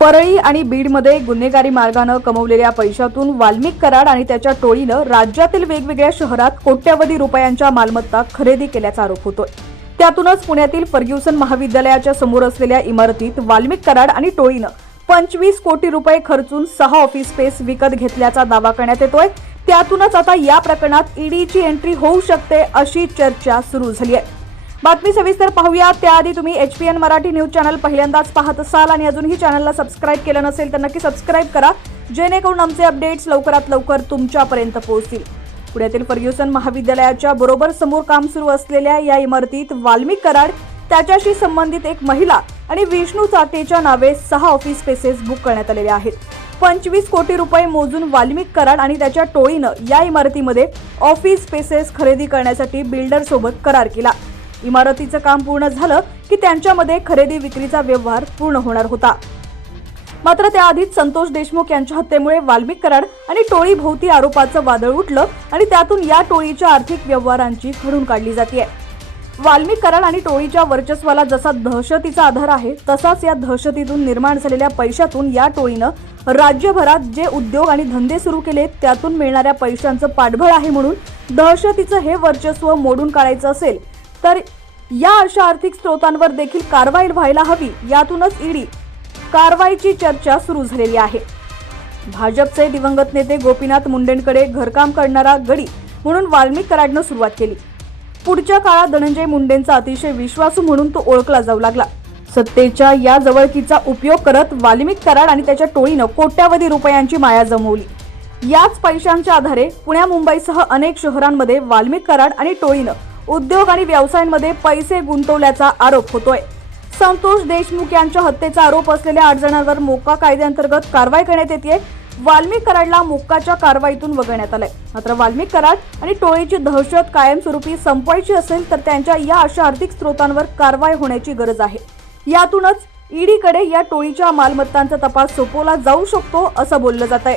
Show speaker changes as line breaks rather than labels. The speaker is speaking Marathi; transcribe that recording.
परळी आणि बीडमध्ये गुन्हेगारी मार्गानं कमवलेल्या पैशातून वाल्मिक कराड आणि त्याच्या टोळीनं राज्यातील वेगवेगळ्या शहरात कोट्यवधी रुपयांच्या मालमत्ता खरेदी केल्याचा आरोप होतोय. त्यातूनच पुण्यातील फर्ग्युसन महाविद्यालयाच्या समोर असलेल्या इमारतीत वाल्मिक कराड आणि टोळीनं पंचवीस कोटी रुपये खर्चून सहा ऑफिस स्पेस विकत घेतल्याचा दावा करण्यात येतोय. त्यातूनच आता या प्रकरणात ईडीची एंट्री होऊ शकते अशी चर्चा सुरू झाली आहे. बातमी सविस्तर पाहूया त्याआधी तुम्ही H P N Marathi news channel पहिल्यांदाच पाहत असाल आणि अजूनही चॅनलला सबस्क्राईब केलं नसेल तर नक्की सबस्क्राईब करा. जेणेकरून आमचे अपडेट्स लवकरात लवकर तुमच्यापर्यंत पोहोचतील. पुण्यातील फर्ग्युसन महाविद्यालयाच्या बरोबर समोर काम सुरू असलेल्या या इमारतीत वाल्मिक कराड त्याच्याशी संबंधित एक महिला आणि विष्णू चाटेच्या नावे सहा ऑफिस स्पेसेस बुक करण्यात आलेले आहेत. पंचवीस कोटी रुपये मोजून वाल्मिक कराड आणि त्याच्या टोळीनं या इमारतीमध्ये ऑफिस स्पेसेस खरेदी करण्यासाठी बिल्डरसोबत करार केला. इमारतीचं काम पूर्ण झालं की त्यांच्यामध्ये खरेदी विक्रीचा व्यवहार पूर्ण होणार होता. मात्र त्याआधीच संतोष देशमुख यांच्या हत्येमुळे वाल्मिक कराड आणि टोळी भोवती आरोपाचं वादळ उठलं आणि त्यातून या टोळीच्या आर्थिक व्यवहारांची खडून काढली जाते वाल्मिक कराड आणि टोळीच्या वर्चस्वाला जसा दहशतीचा आधार आहे तसाच या दहशतीतून निर्माण झालेल्या पैशातून या टोळीनं राज्यभरात जे उद्योग आणि धंदे सुरू केले त्यातून मिळणाऱ्या पैशांचं पाठबळ आहे म्हणून दहशतीचं हे वर्चस्व मोडून काढायचं असेल तर या अशा आर्थिक स्रोतांवर देखील कारवाई व्हायला हवी यातूनच ईडी कारवाईची चर्चा सुरू झालेली आहे. भाजपचे दिवंगत नेते गोपीनाथ मुंडेंकडे घरकाम करणारा गडी म्हणून वाल्मिक कराडनं सुरुवात केली. पुढच्या काळात धनंजय मुंडेंचा अतिशय विश्वासू म्हणून तो ओळखला जाऊ लागला. सत्तेच्या या जवळकीचा उपयोग करत वाल्मिक कराड आणि त्याच्या टोळीनं कोट्यावधी रुपयांची माया जमवली. याच पैशांच्या आधारे पुण्या मुंबईसह अनेक शहरांमध्ये वाल्मिक कराड आणि टोळीनं उद्योग आणि व्यवसायांमध्ये पैसे गुंतवल्याचा आरोप होतोय. संतोष देशमुख यांच्या हत्येचा आरोप असलेल्या आठ जणांवर मोक्का कायद्याअंतर्गत कारवाई करण्यात येते वाल्मिक कराडला मोक्काच्या कारवाईतून वगळण्यात आलंय. मात्र वाल्मिक कराड आणि टोळीची दहशत कायमस्वरूपी संपवायची असेल तर त्यांच्या या अशा आर्थिक स्रोतांवर कारवाई होण्याची गरज आहे. यातूनच ईडीकडे या टोळीच्या मालमत्तांचा तपास सोपवला जाऊ शकतो असं बोललं जात आहे